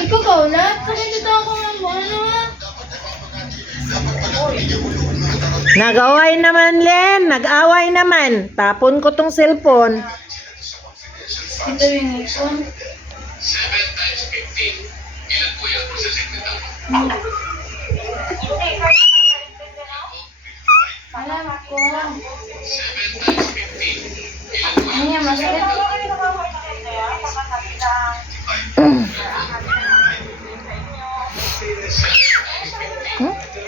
Ikaw kaulat? Nakikita ako nga mo. Ano nga? Nag-away naman, Len. Nag-away naman. Tapon ko tong cellphone. Ito yung iPhone. 7 times 15. Ilan po yan po sa sekretary? Alam ko. 7 times 15. Ilan po Ano yan, masakit?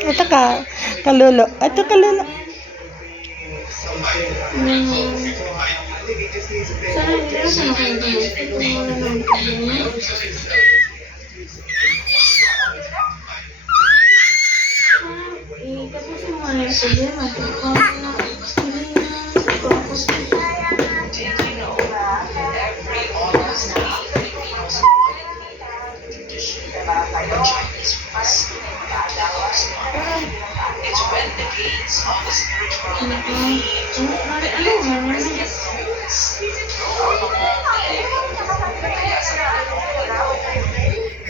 Ito ka. Kalulo. Ito kalulo. Sana hindi na sa nakikita. Ito muna ng problema. Tapusin mo na yung problema. It's when the gates of the spiritual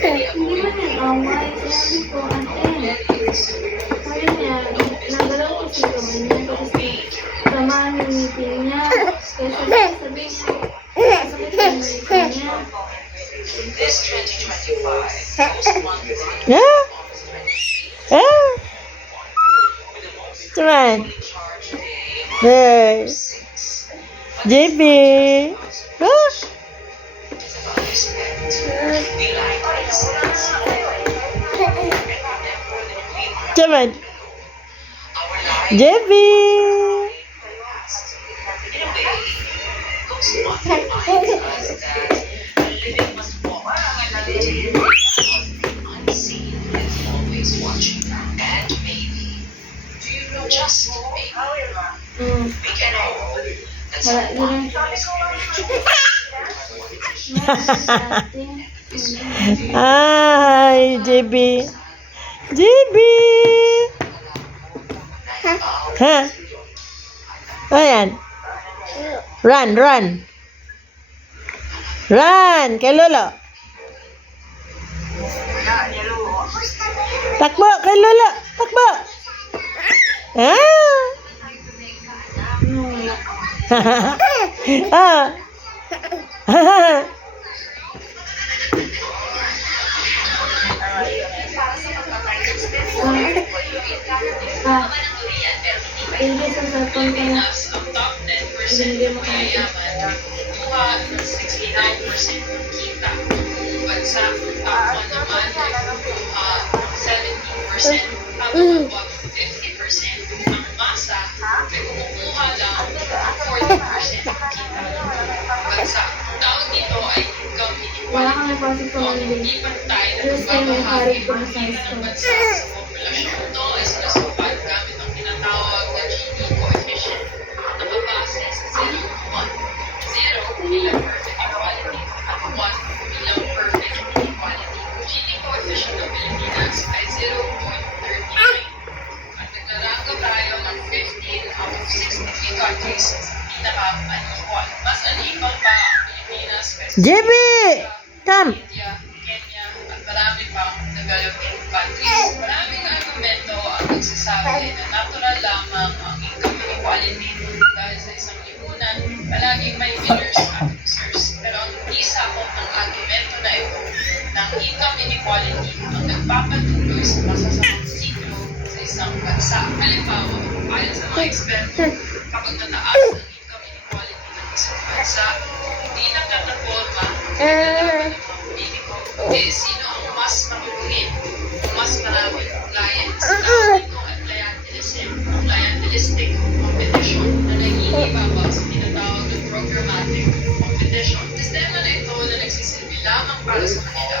Hindi man yung away. Sabi ko, ate. Sabi niya, nagalaw ko si kamay niya kasi samahan yung meeting niya. Kaya sabi niya, sakit yung meeting niya. This 2025 Yeah. Yeah. Come on. Hey. JB. Ah. Come on. JB. Wala din. Ay, JB. JB. Ha? Ayan. Run, run. Run, kay Lolo. Takbo, kay Lolo. Takbo. Ah. Ah. Hindi sa cellphone ko na. Binigay mo kami. kuha ng 69% ng kita. Bansa, ako naman ay kuha 17%, habang 50%. Ang masa ay kumukuha lang ng 40% ng kita. Bansa, ang tawag dito ay income Wala inequality. kang napasok sa Kung mga hindi pantay na Just time yung pagbabahagi harap ko ng sa kita ng school. bansa sa populasyon. Ito ay sinasumpat gamit ang tinatawag na Gini coefficient na mabase sa 0 at 1. 0 bilang perfect equality at 1 bilang perfect inequality. Ang Gini coefficient ng Pilipinas ay 0.39 at naglaranggo tayo ng 15 out of 63 countries sa pinaka-unequal. Mas unequal pa ang Pilipinas kaysa JB. Come. India, Kenya, at marami pang developing countries. Maraming argumento ang nagsasabi na natural lamang ang income inequality dahil sa isang lipunan, palaging may winners at losers. Pero ang hindi sakop ng argumento na ito ng income inequality ang nagpapatuloy sa masasamang siklo sa isang bansa. Halimbawa, ayon sa mga eksperto, kapag nataas ang income inequality ng isang bansa, hindi nagtataporma sino ang mas makukulit, mas maraming clients. Ito ang clientelistic competition na nag-iibabaw sa tinatawag ng programmatic competition. Sistema na ito na nagsisilbi lamang para sa kanila.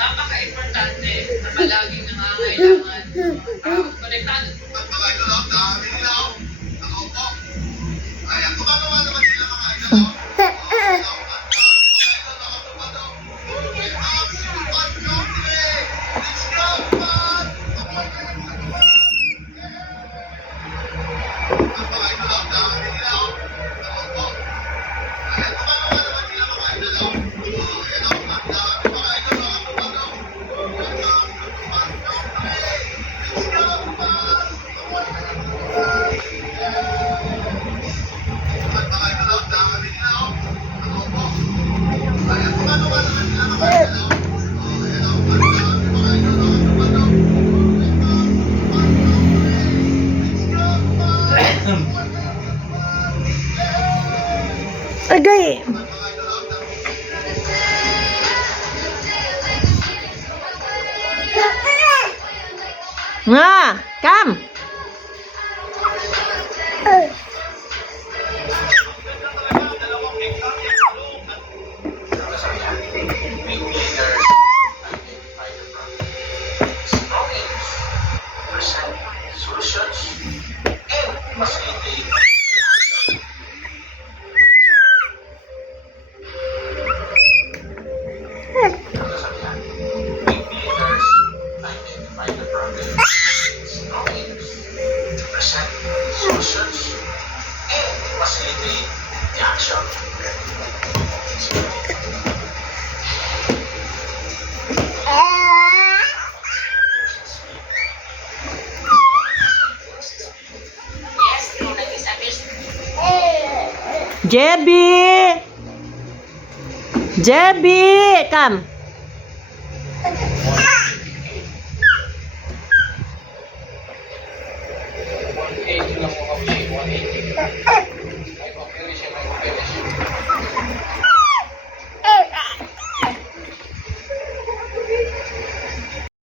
Napaka-importante na palaging nangangailangan ng mga tao konektado. Nga, come. Jebby! Jebby! Come.